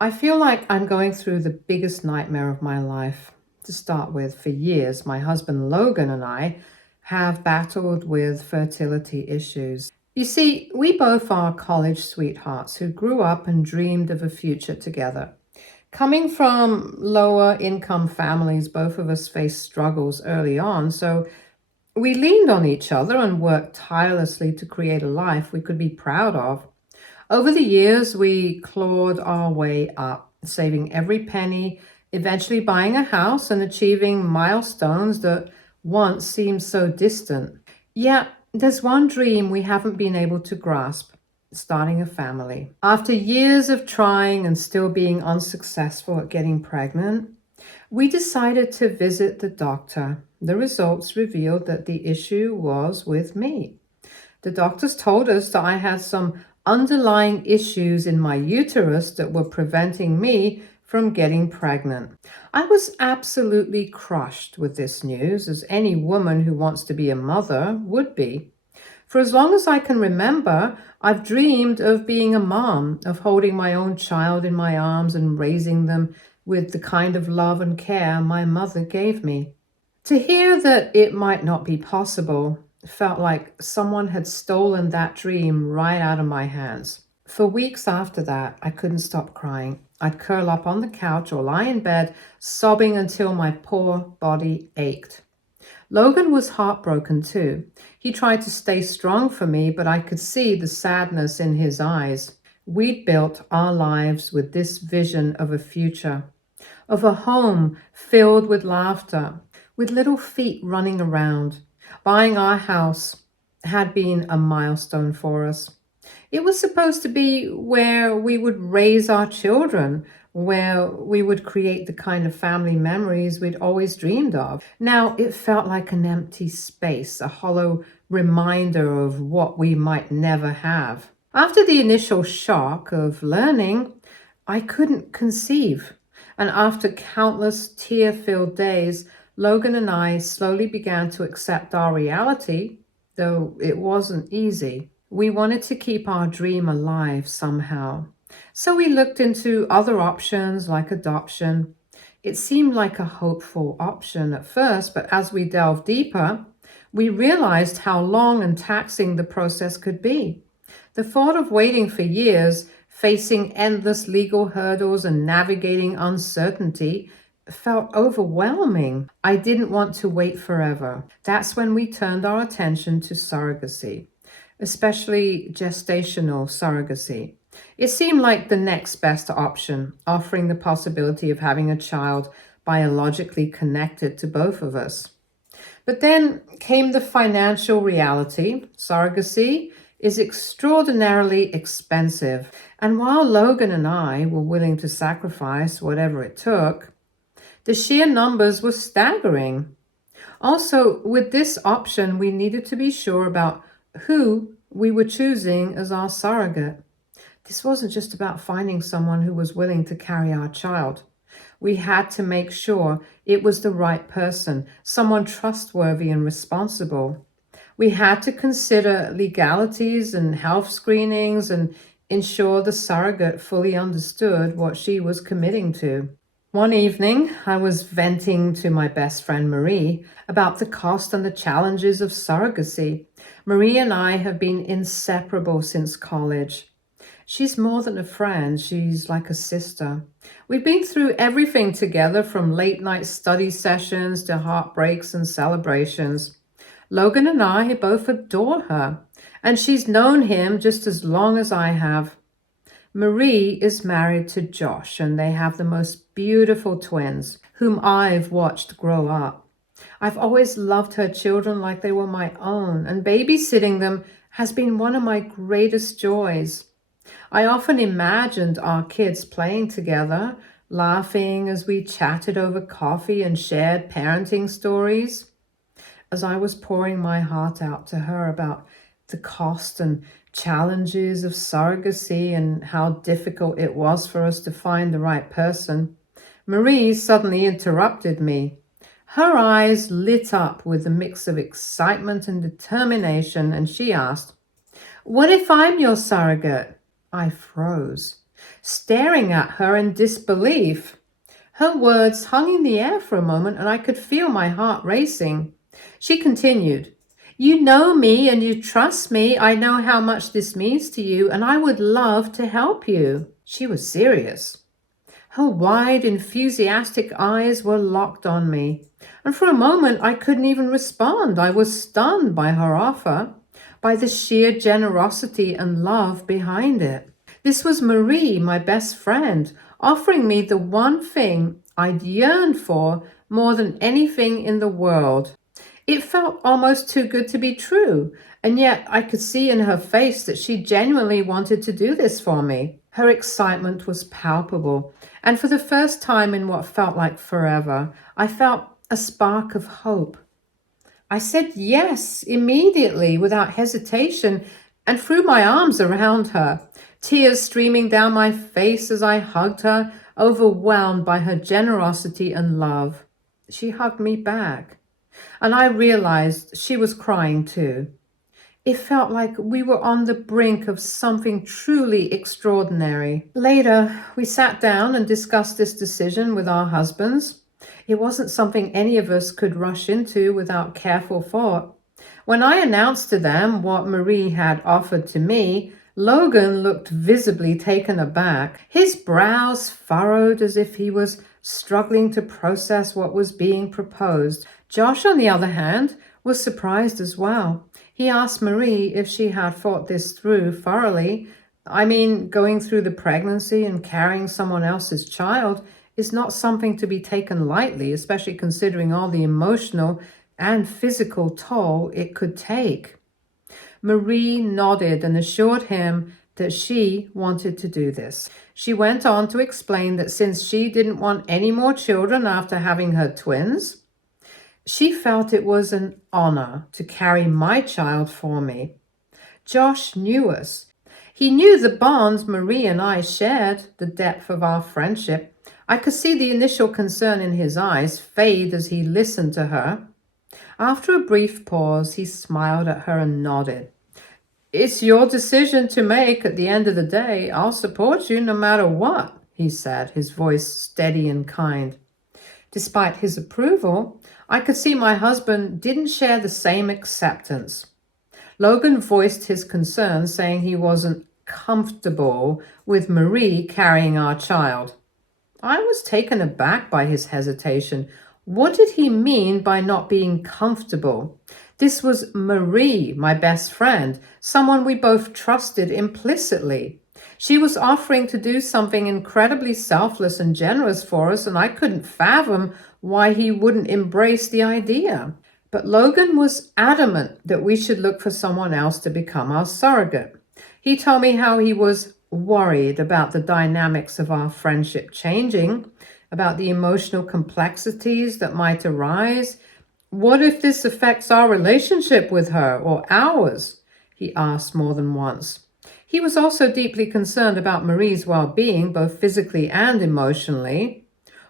I feel like I'm going through the biggest nightmare of my life. To start with, for years, my husband Logan and I have battled with fertility issues. You see, we both are college sweethearts who grew up and dreamed of a future together. Coming from lower income families, both of us faced struggles early on, so we leaned on each other and worked tirelessly to create a life we could be proud of. Over the years, we clawed our way up, saving every penny, eventually buying a house and achieving milestones that once seemed so distant. Yet, there's one dream we haven't been able to grasp: starting a family. After years of trying and still being unsuccessful at getting pregnant, we decided to visit the doctor. The results revealed that the issue was with me. The doctors told us that I had some underlying issues in my uterus that were preventing me from getting pregnant. I was absolutely crushed with this news, as any woman who wants to be a mother would be. For as long as I can remember, I've dreamed of being a mom, of holding my own child in my arms and raising them with the kind of love and care my mother gave me. To hear that it might not be possible felt like someone had stolen that dream right out of my hands. For weeks after that, I couldn't stop crying. I'd curl up on the couch or lie in bed, sobbing until my poor body ached. Logan was heartbroken too. He tried to stay strong for me, but I could see the sadness in his eyes. We'd built our lives with this vision of a future, of a home filled with laughter, with little feet running around. Buying our house had been a milestone for us. It was supposed to be where we would raise our children, where we would create the kind of family memories we'd always dreamed of. Now it felt like an empty space, a hollow reminder of what we might never have. After the initial shock of learning, I couldn't conceive. And after countless tear filled days, Logan and I slowly began to accept our reality, though it wasn't easy. We wanted to keep our dream alive somehow. So we looked into other options like adoption. It seemed like a hopeful option at first, but as we delved deeper, we realized how long and taxing the process could be. The thought of waiting for years, facing endless legal hurdles, and navigating uncertainty felt overwhelming. I didn't want to wait forever. That's when we turned our attention to surrogacy, especially gestational surrogacy. It seemed like the next best option, offering the possibility of having a child biologically connected to both of us. But then came the financial reality. Surrogacy is extraordinarily expensive. And while Logan and I were willing to sacrifice whatever it took, the sheer numbers were staggering. Also, with this option, we needed to be sure about who we were choosing as our surrogate. This wasn't just about finding someone who was willing to carry our child. We had to make sure it was the right person, someone trustworthy and responsible. We had to consider legalities and health screenings and ensure the surrogate fully understood what she was committing to. One evening, I was venting to my best friend Marie about the cost and the challenges of surrogacy. Marie and I have been inseparable since college. She's more than a friend, she's like a sister. We've been through everything together, from late night study sessions to heartbreaks and celebrations. Logan and I both adore her, and she's known him just as long as I have. Marie is married to Josh, and they have the most beautiful twins, whom I've watched grow up. I've always loved her children like they were my own, and babysitting them has been one of my greatest joys. I often imagined our kids playing together, laughing as we chatted over coffee and shared parenting stories. As I was pouring my heart out to her about the cost and challenges of surrogacy and how difficult it was for us to find the right person, Marie suddenly interrupted me. Her eyes lit up with a mix of excitement and determination, and she asked, "What if I'm your surrogate?" I froze. staring at her in disbelief. Her words hung in the air for a moment, and I could feel my heart racing. She continued, "You know me and you trust me. I know how much this means to you, and I would love to help you." She was serious. Her wide, enthusiastic eyes were locked on me, and for a moment I couldn't even respond. I was stunned by her offer, by the sheer generosity and love behind it. This was Marie, my best friend, offering me the one thing I'd yearned for more than anything in the world. It felt almost too good to be true, and yet I could see in her face that she genuinely wanted to do this for me. Her excitement was palpable, and for the first time in what felt like forever, I felt a spark of hope. I said yes immediately, without hesitation, and threw my arms around her, tears streaming down my face as I hugged her, overwhelmed by her generosity and love. She hugged me back, and I realized she was crying too. It felt like we were on the brink of something truly extraordinary. Later, we sat down and discussed this decision with our husbands. It wasn't something any of us could rush into without careful thought. When I announced to them what Marie had offered to me, Logan looked visibly taken aback. His brows furrowed as if he was struggling to process what was being proposed. Josh, on the other hand, was surprised as well. He asked Marie if she had thought this through thoroughly. I mean, going through the pregnancy and carrying someone else's child is not something to be taken lightly, especially considering all the emotional and physical toll it could take. Marie nodded and assured him that she wanted to do this. She went on to explain that since she didn't want any more children after having her twins, she felt it was an honor to carry my child for me. Josh knew us. He knew the bond Marie and I shared, the depth of our friendship. I could see the initial concern in his eyes fade as he listened to her. After a brief pause, he smiled at her and nodded. "It's your decision to make at the end of the day. I'll support you no matter what," he said, his voice steady and kind. Despite his approval, I could see my husband didn't share the same acceptance. Logan voiced his concerns, saying he wasn't comfortable with Marie carrying our child. I was taken aback by his hesitation. What did he mean by not being comfortable? This was Marie, my best friend, someone we both trusted implicitly. She was offering to do something incredibly selfless and generous for us, and I couldn't fathom why he wouldn't embrace the idea. But Logan was adamant that we should look for someone else to become our surrogate. He told me how he was worried about the dynamics of our friendship changing, about the emotional complexities that might arise. "What if this affects our relationship with her or ours?" he asked more than once. He was also deeply concerned about Marie's well-being, both physically and emotionally.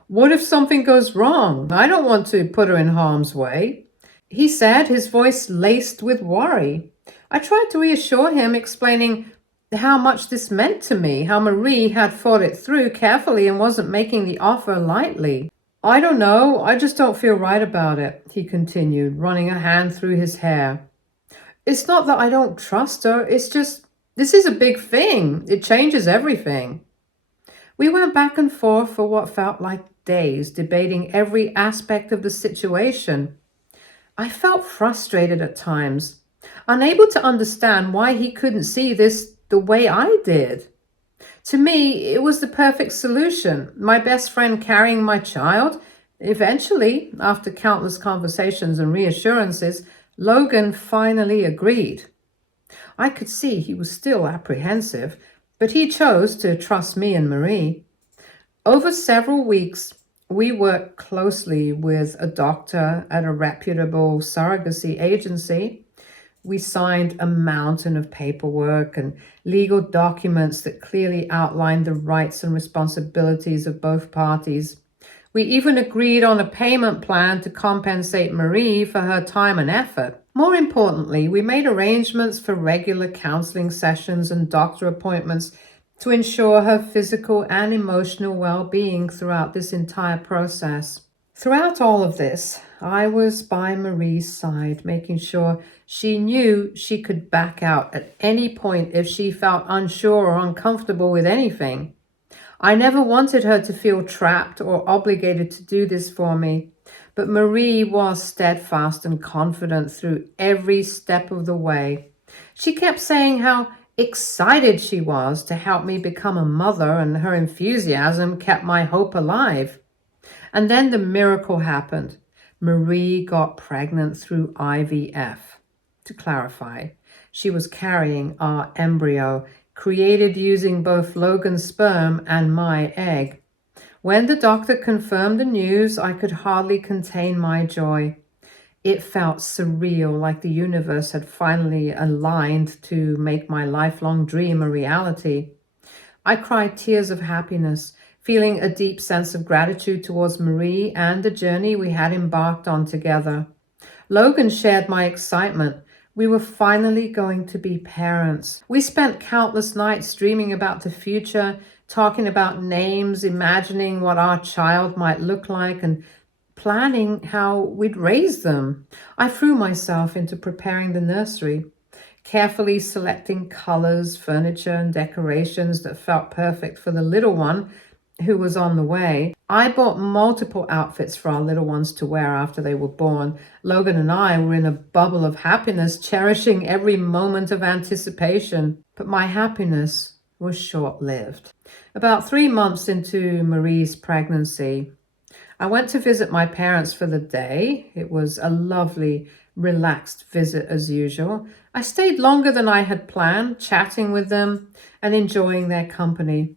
"What if something goes wrong? I don't want to put her in harm's way," he said, his voice laced with worry. I tried to reassure him, explaining how much this meant to me, how Marie had thought it through carefully and wasn't making the offer lightly. "I don't know, I just don't feel right about it," he continued, running a hand through his hair. "It's not that I don't trust her, it's just, this is a big thing. It changes everything." We went back and forth for what felt like days, debating every aspect of the situation. I felt frustrated at times, unable to understand why he couldn't see this the way I did. To me, it was the perfect solution. My best friend carrying my child. Eventually, after countless conversations and reassurances, Logan finally agreed. I could see he was still apprehensive, but he chose to trust me and Marie. Over several weeks, we worked closely with a doctor at a reputable surrogacy agency. We signed a mountain of paperwork and legal documents that clearly outlined the rights and responsibilities of both parties. We even agreed on a payment plan to compensate Marie for her time and effort. More importantly, we made arrangements for regular counseling sessions and doctor appointments, to ensure her physical and emotional well-being throughout this entire process. Throughout all of this, I was by Marie's side, making sure she knew she could back out at any point if she felt unsure or uncomfortable with anything. I never wanted her to feel trapped or obligated to do this for me, but Marie was steadfast and confident through every step of the way. She kept saying how excited she was to help me become a mother, and her enthusiasm kept my hope alive. And then the miracle happened. Marie got pregnant through IVF. To clarify, she was carrying our embryo, created using both Logan's sperm and my egg. When the doctor confirmed the news, I could hardly contain my joy. It felt surreal, like the universe had finally aligned to make my lifelong dream a reality. I cried tears of happiness, feeling a deep sense of gratitude towards Marie and the journey we had embarked on together. Logan shared my excitement. We were finally going to be parents. We spent countless nights dreaming about the future, talking about names, imagining what our child might look like, and planning how we'd raise them. I threw myself into preparing the nursery, carefully selecting colors, furniture, and decorations that felt perfect for the little one who was on the way. I bought multiple outfits for our little ones to wear after they were born. Logan and I were in a bubble of happiness, cherishing every moment of anticipation. But my happiness was short-lived. About 3 months into Marie's pregnancy, I went to visit my parents for the day. It was a lovely, relaxed visit as usual. I stayed longer than I had planned, chatting with them and enjoying their company.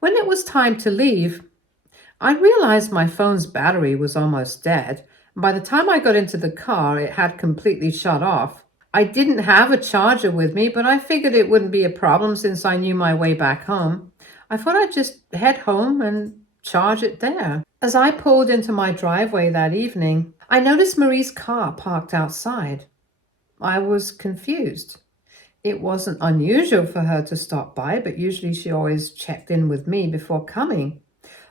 When it was time to leave, I realized my phone's battery was almost dead. By the time I got into the car, it had completely shut off. I didn't have a charger with me, but I figured it wouldn't be a problem since I knew my way back home. I thought I'd just head home and charge it there. As I pulled into my driveway that evening, I noticed Marie's car parked outside. I was confused. It wasn't unusual for her to stop by, but usually she always checked in with me before coming.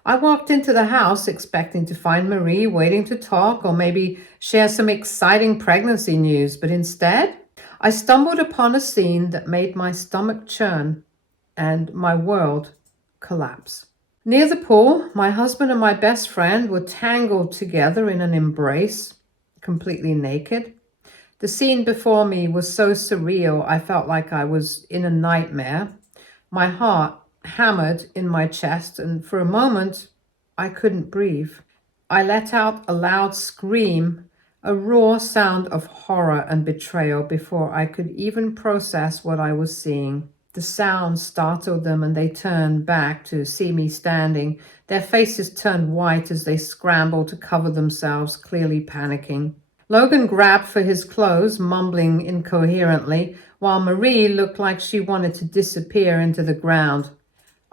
I walked into the house expecting to find Marie waiting to talk or maybe share some exciting pregnancy news, but instead, I stumbled upon a scene that made my stomach churn and my world collapse. Near the pool, my husband and my best friend were tangled together in an embrace, completely naked. The scene before me was so surreal, I felt like I was in a nightmare. My heart hammered in my chest, and for a moment, I couldn't breathe. I let out a loud scream, a raw sound of horror and betrayal before I could even process what I was seeing. The sound startled them, and they turned back to see me standing. Their faces turned white as they scrambled to cover themselves, clearly panicking. Logan grabbed for his clothes, mumbling incoherently, while Marie looked like she wanted to disappear into the ground.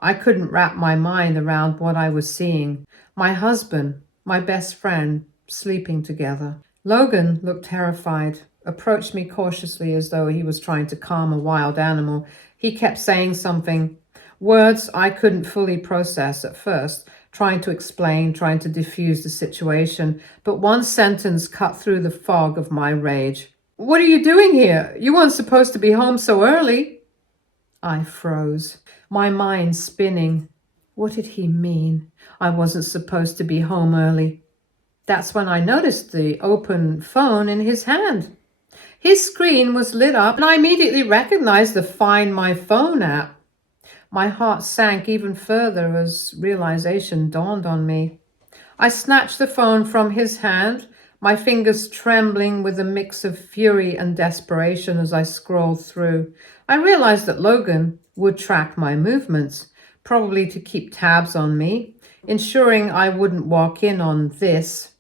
I couldn't wrap my mind around what I was seeing. My husband, my best friend, sleeping together. Logan looked terrified, approached me cautiously as though he was trying to calm a wild animal. He kept saying something, words I couldn't fully process at first, trying to explain, trying to diffuse the situation, but one sentence cut through the fog of my rage. "What are you doing here? You weren't supposed to be home so early." I froze, my mind spinning. What did he mean? I wasn't supposed to be home early. That's when I noticed the open phone in his hand. His screen was lit up, and I immediately recognized the Find My Phone app. My heart sank even further as realization dawned on me. I snatched the phone from his hand, my fingers trembling with a mix of fury and desperation as I scrolled through. I realized that Logan would track my movements, probably to keep tabs on me, ensuring I wouldn't walk in on this.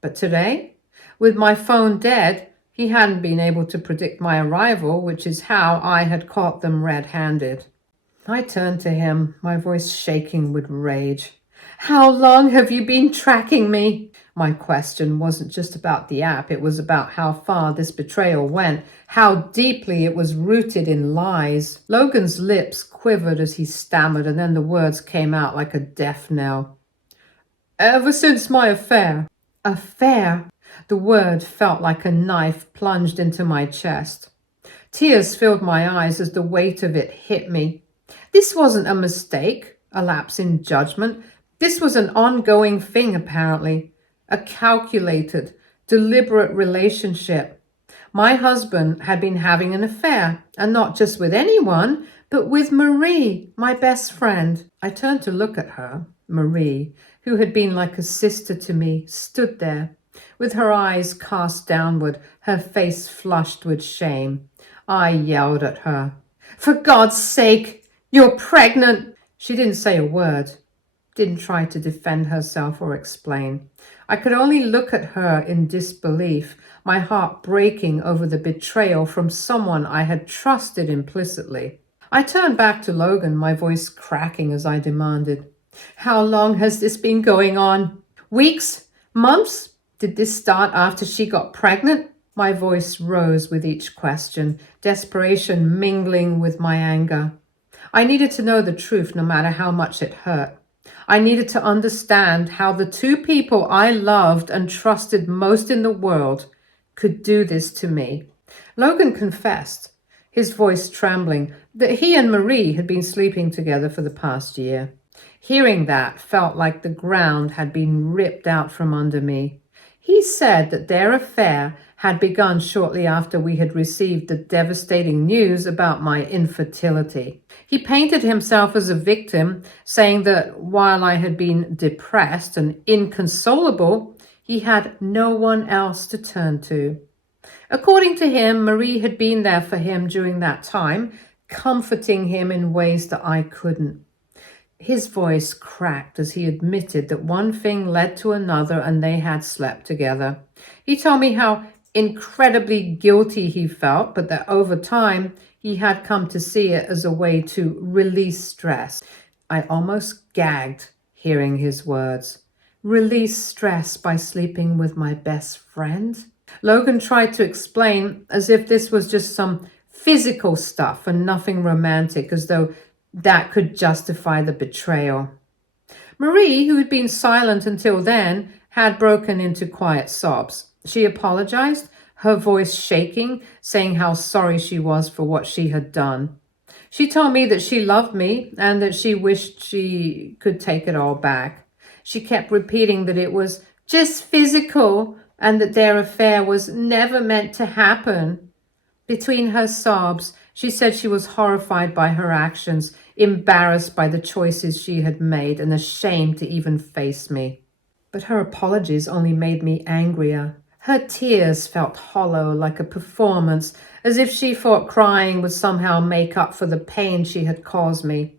But today, with my phone dead, he hadn't been able to predict my arrival, which is how I had caught them red-handed. I turned to him, my voice shaking with rage. How long have you been tracking me? My question wasn't just about the app, it was about how far this betrayal went, how deeply it was rooted in lies. Logan's lips quivered as he stammered, and then the words came out like a death knell. Ever since my affair. Affair? The word felt like a knife plunged into my chest. Tears filled my eyes as the weight of it hit me. This wasn't a mistake, a lapse in judgment. This was an ongoing thing, apparently. A calculated, deliberate relationship. My husband had been having an affair, and not just with anyone, but with Marie, my best friend. I turned to look at her. Marie, who had been like a sister to me, stood there, with her eyes cast downward, her face flushed with shame. I yelled at her. For God's sake, you're pregnant! She didn't say a word, didn't try to defend herself or explain. I could only look at her in disbelief, my heart breaking over the betrayal from someone I had trusted implicitly. I turned back to Logan, my voice cracking as I demanded, How long has this been going on? Weeks? Months? Did this start after she got pregnant? My voice rose with each question, desperation mingling with my anger. I needed to know the truth no matter how much it hurt. I needed to understand how the two people I loved and trusted most in the world could do this to me. Logan confessed, his voice trembling, that he and Marie had been sleeping together for the past year. Hearing that felt like the ground had been ripped out from under me. He said that their affair had begun shortly after we had received the devastating news about my infertility. He painted himself as a victim, saying that while I had been depressed and inconsolable, he had no one else to turn to. According to him, Marie had been there for him during that time, comforting him in ways that I couldn't. His voice cracked as he admitted that one thing led to another and they had slept together. He told me how incredibly guilty he felt, but that over time he had come to see it as a way to release stress. I almost gagged hearing his words. Release stress by sleeping with my best friend? Logan tried to explain as if this was just some physical stuff and nothing romantic, as though that could justify the betrayal. Marie, who had been silent until then, had broken into quiet sobs. She apologized, her voice shaking, saying how sorry she was for what she had done. She told me that she loved me and that she wished she could take it all back. She kept repeating that it was just physical and that their affair was never meant to happen. Between her sobs, she said she was horrified by her actions, embarrassed by the choices she had made, and ashamed to even face me. But her apologies only made me angrier. Her tears felt hollow, like a performance, as if she thought crying would somehow make up for the pain she had caused me.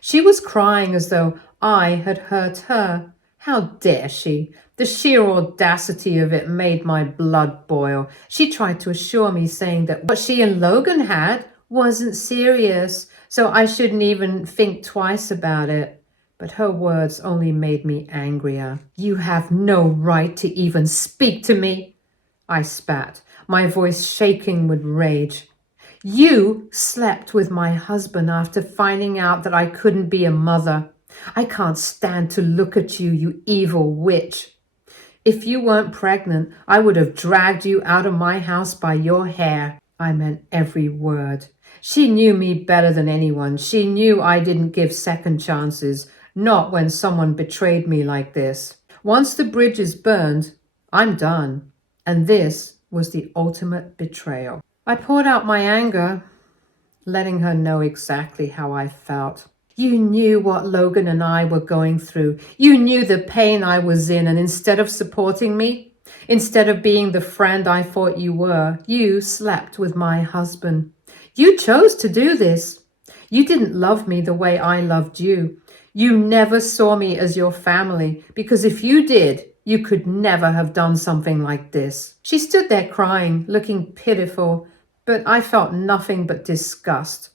She was crying as though I had hurt her. How dare she? The sheer audacity of it made my blood boil. She tried to assure me, saying that what she and Logan had wasn't serious, so I shouldn't even think twice about it. But her words only made me angrier. You have no right to even speak to me, I spat, my voice shaking with rage. You slept with my husband after finding out that I couldn't be a mother. I can't stand to look at you, you evil witch. If you weren't pregnant, I would have dragged you out of my house by your hair. I meant every word. She knew me better than anyone. She knew I didn't give second chances, not when someone betrayed me like this. Once the bridge is burned, I'm done. And this was the ultimate betrayal. I poured out my anger, letting her know exactly how I felt. You knew what Logan and I were going through. You knew the pain I was in, and instead of supporting me, instead of being the friend I thought you were, you slept with my husband. You chose to do this. You didn't love me the way I loved you. You never saw me as your family, because if you did, you could never have done something like this. She stood there crying, looking pitiful, but I felt nothing but disgust.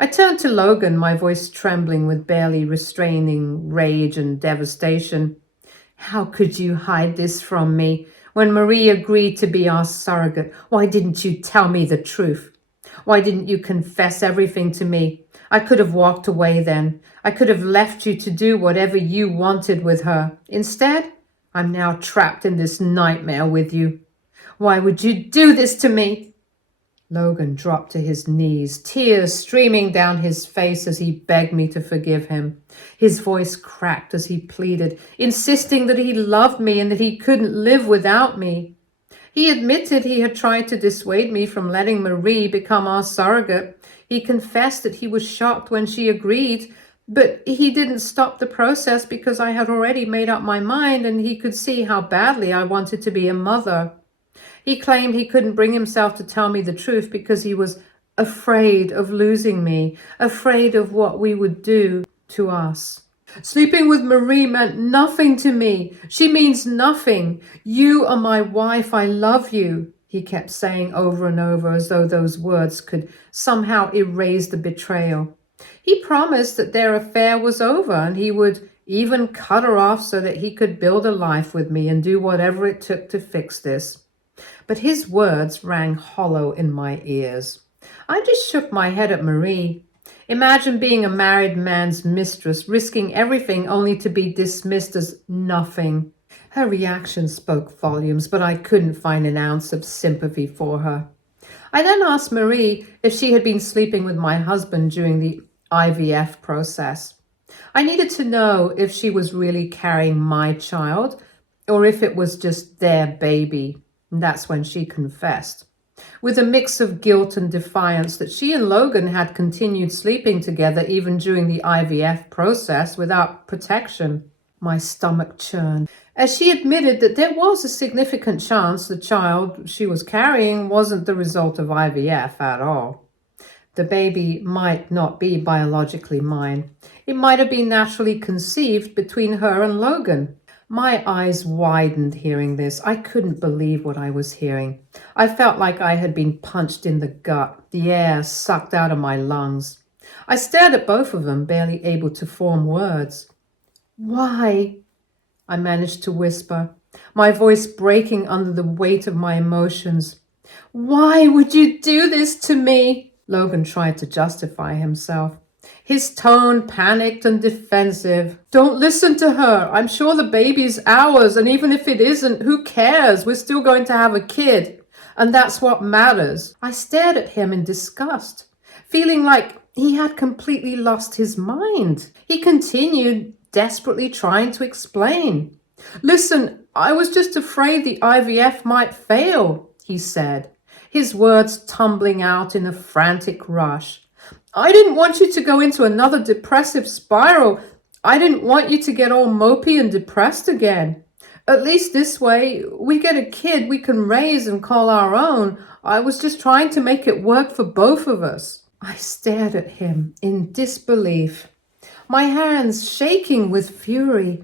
I turned to Logan, my voice trembling with barely restraining rage and devastation. How could you hide this from me? When Marie agreed to be our surrogate, why didn't you tell me the truth? Why didn't you confess everything to me? I could have walked away then. I could have left you to do whatever you wanted with her. Instead, I'm now trapped in this nightmare with you. Why would you do this to me? Logan dropped to his knees, tears streaming down his face as he begged me to forgive him. His voice cracked as he pleaded, insisting that he loved me and that he couldn't live without me. He admitted he had tried to dissuade me from letting Marie become our surrogate. He confessed that he was shocked when she agreed, but he didn't stop the process because I had already made up my mind and he could see how badly I wanted to be a mother. He claimed he couldn't bring himself to tell me the truth because he was afraid of losing me, afraid of what we would do to us. Sleeping with Marie meant nothing to me. She means nothing. You are my wife. I love you, he kept saying over and over as though those words could somehow erase the betrayal. He promised that their affair was over and he would even cut her off so that he could build a life with me and do whatever it took to fix this. But his words rang hollow in my ears. I just shook my head at Marie. Imagine being a married man's mistress, risking everything only to be dismissed as nothing. Her reaction spoke volumes, but I couldn't find an ounce of sympathy for her. I then asked Marie if she had been sleeping with my husband during the IVF process. I needed to know if she was really carrying my child or if it was just their baby. And that's when she confessed, with a mix of guilt and defiance, that she and Logan had continued sleeping together even during the IVF process without protection. My stomach churned as she admitted that there was a significant chance the child she was carrying wasn't the result of IVF at all. The baby might not be biologically mine. It might have been naturally conceived between her and Logan. My eyes widened hearing this. I couldn't believe what I was hearing. I felt like I had been punched in the gut, the air sucked out of my lungs. I stared at both of them, barely able to form words. Why? I managed to whisper, my voice breaking under the weight of my emotions. Why would you do this to me? Logan tried to justify himself. His tone panicked and defensive. Don't listen to her. I'm sure the baby's ours, and even if it isn't, who cares? We're still going to have a kid, and that's what matters. I stared at him in disgust, feeling like he had completely lost his mind. He continued, desperately trying to explain. Listen, I was just afraid the IVF might fail, he said, his words tumbling out in a frantic rush. I didn't want you to go into another depressive spiral. I didn't want you to get all mopey and depressed again. At least this way, we get a kid we can raise and call our own. I was just trying to make it work for both of us. I stared at him in disbelief, my hands shaking with fury.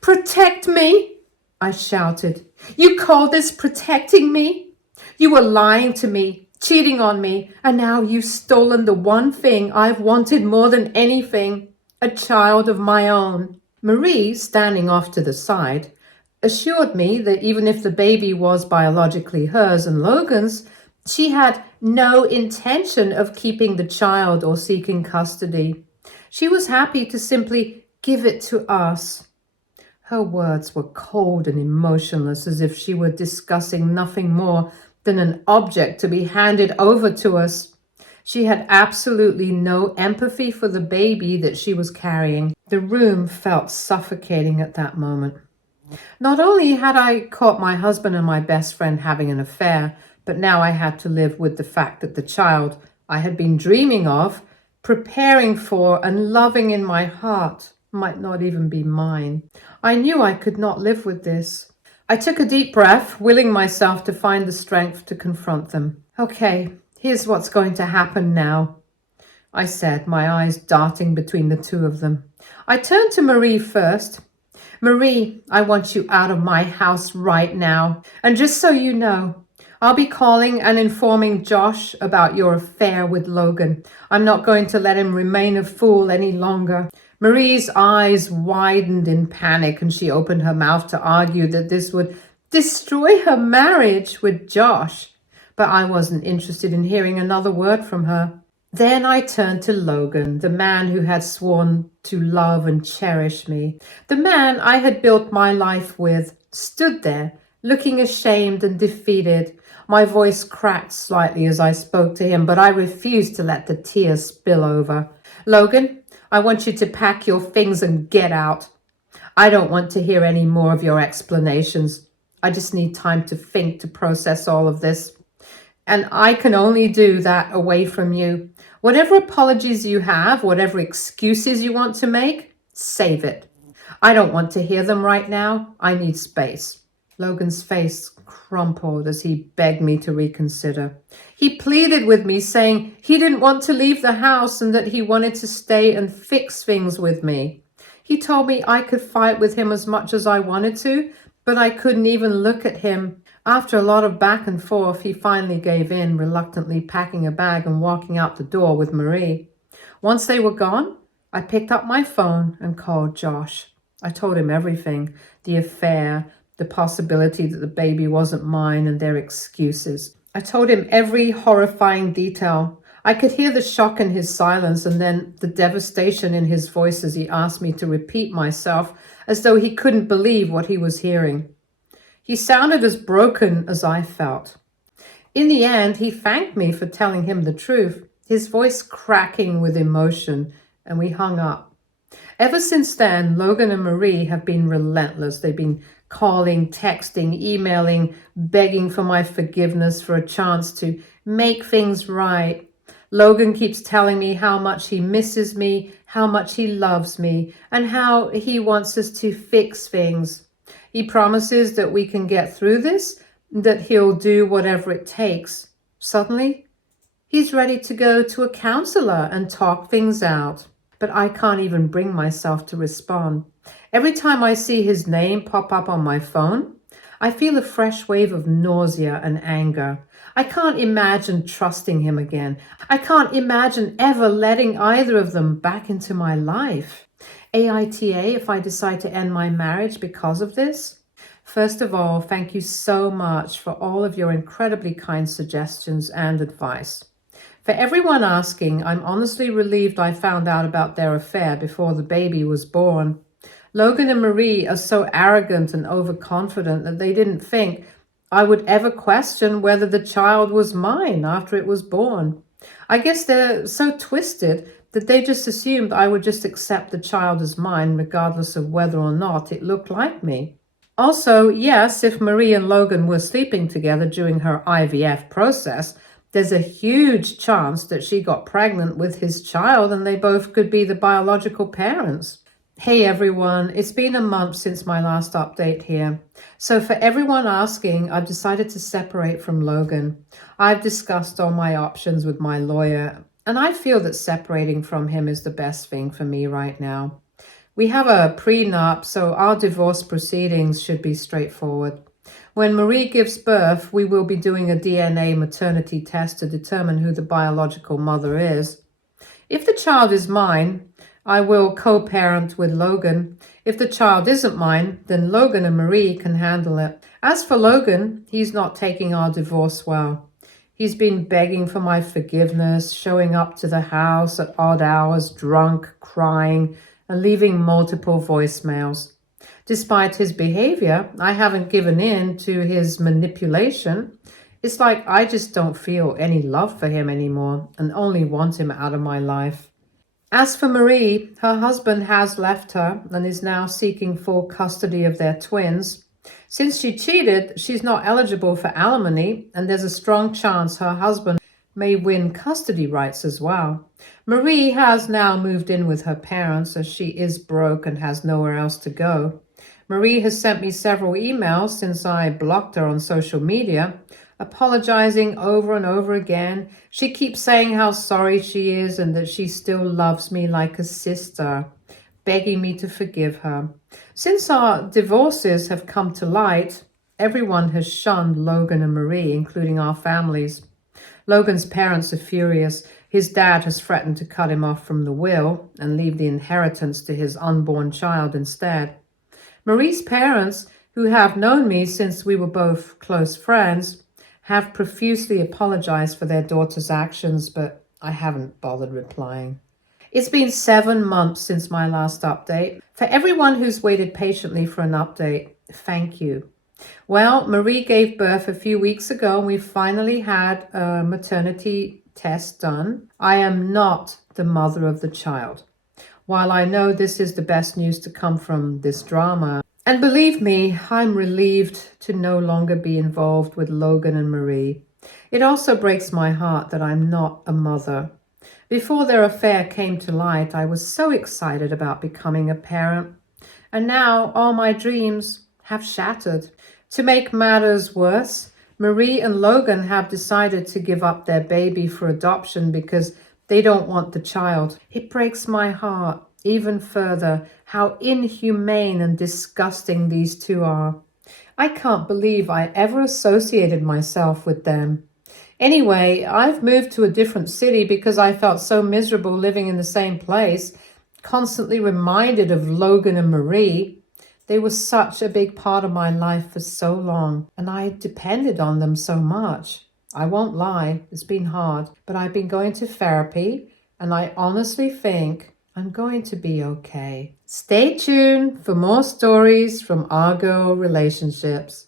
Protect me, I shouted. You call this protecting me? You were lying to me, cheating on me, and now you've stolen the one thing I've wanted more than anything, a child of my own. Marie, standing off to the side, assured me that even if the baby was biologically hers and Logan's, she had no intention of keeping the child or seeking custody. She was happy to simply give it to us. Her words were cold and emotionless, as if she were discussing nothing more than an object to be handed over to us. She had absolutely no empathy for the baby that she was carrying. The room felt suffocating at that moment. Not only had I caught my husband and my best friend having an affair, but now I had to live with the fact that the child I had been dreaming of, preparing for, and loving in my heart might not even be mine. I knew I could not live with this. I took a deep breath, willing myself to find the strength to confront them. Okay, here's what's going to happen now, I said, my eyes darting between the two of them. I turned to Marie first. Marie, I want you out of my house right now. And just so you know, I'll be calling and informing Josh about your affair with Logan. I'm not going to let him remain a fool any longer. Marie's eyes widened in panic and she opened her mouth to argue that this would destroy her marriage with Josh. But I wasn't interested in hearing another word from her. Then I turned to Logan, the man who had sworn to love and cherish me. The man I had built my life with stood there, looking ashamed and defeated. My voice cracked slightly as I spoke to him, but I refused to let the tears spill over. Logan, I want you to pack your things and get out. I don't want to hear any more of your explanations. I just need time to think, to process all of this. And I can only do that away from you. Whatever apologies you have, whatever excuses you want to make, save it. I don't want to hear them right now. I need space. Logan's face crumpled as he begged me to reconsider. He pleaded with me, saying he didn't want to leave the house and that he wanted to stay and fix things with me. He told me I could fight with him as much as I wanted to, but I couldn't even look at him. After a lot of back and forth, he finally gave in, reluctantly packing a bag and walking out the door with Marie. Once they were gone, I picked up my phone and called Josh. I told him everything, the affair, the possibility that the baby wasn't mine, and their excuses. I told him every horrifying detail. I could hear the shock in his silence and then the devastation in his voice as he asked me to repeat myself as though he couldn't believe what he was hearing. He sounded as broken as I felt. In the end, he thanked me for telling him the truth, his voice cracking with emotion, and we hung up. Ever since then, Logan and Marie have been relentless. They've been calling, texting, emailing, begging for my forgiveness, for a chance to make things right. Logan keeps telling me how much he misses me, how much he loves me, and how he wants us to fix things. He promises that we can get through this, that he'll do whatever it takes. Suddenly, he's ready to go to a counselor and talk things out. But I can't even bring myself to respond. Every time I see his name pop up on my phone, I feel a fresh wave of nausea and anger. I can't imagine trusting him again. I can't imagine ever letting either of them back into my life. AITA if I decide to end my marriage because of this? First of all, thank you so much for all of your incredibly kind suggestions and advice. For everyone asking, I'm honestly relieved I found out about their affair before the baby was born. Logan and Marie are so arrogant and overconfident that they didn't think I would ever question whether the child was mine after it was born. I guess they're so twisted that they just assumed I would just accept the child as mine regardless of whether or not it looked like me. Also, yes, if Marie and Logan were sleeping together during her IVF process, there's a huge chance that she got pregnant with his child and they both could be the biological parents. Hey everyone, it's been a month since my last update here. So for everyone asking, I've decided to separate from Logan. I've discussed all my options with my lawyer, and I feel that separating from him is the best thing for me right now. We have a prenup, so our divorce proceedings should be straightforward. When Marie gives birth, we will be doing a DNA maternity test to determine who the biological mother is. If the child is mine, I will co-parent with Logan. If the child isn't mine, then Logan and Marie can handle it. As for Logan, he's not taking our divorce well. He's been begging for my forgiveness, showing up to the house at odd hours, drunk, crying, and leaving multiple voicemails. Despite his behavior, I haven't given in to his manipulation. It's like I just don't feel any love for him anymore and only want him out of my life. As for Marie, her husband has left her and is now seeking full custody of their twins. Since she cheated, she's not eligible for alimony, and there's a strong chance her husband may win custody rights as well. Marie has now moved in with her parents as she is broke and has nowhere else to go. Marie has sent me several emails since I blocked her on social media, apologizing over and over again. She keeps saying how sorry she is and that she still loves me like a sister, begging me to forgive her. Since our divorces have come to light, Everyone has shunned Logan and Marie, including our families. Logan's parents are furious. His dad has threatened to cut him off from the will and leave the inheritance to his unborn child instead. Marie's parents, who have known me since we were both close friends, have profusely apologized for their daughter's actions, but I haven't bothered replying. It's been 7 months since my last update. For everyone who's waited patiently for an update, thank you. Well, Marie gave birth a few weeks ago, and we finally had a maternity test done. I am not the mother of the child. While I know this is the best news to come from this drama, and believe me, I'm relieved to no longer be involved with Logan and Marie. It also breaks my heart that I'm not a mother. Before their affair came to light, I was so excited about becoming a parent, and now all my dreams have shattered. To make matters worse, Marie and Logan have decided to give up their baby for adoption because they don't want the child. It breaks my heart even further how inhumane and disgusting these two are. I can't believe I ever associated myself with them. Anyway, I've moved to a different city because I felt so miserable living in the same place, constantly reminded of Logan and Marie. They were such a big part of my life for so long, and I depended on them so much. I won't lie, it's been hard, but I've been going to therapy, and I honestly think I'm going to be okay. Stay tuned for more stories from our girl relationships.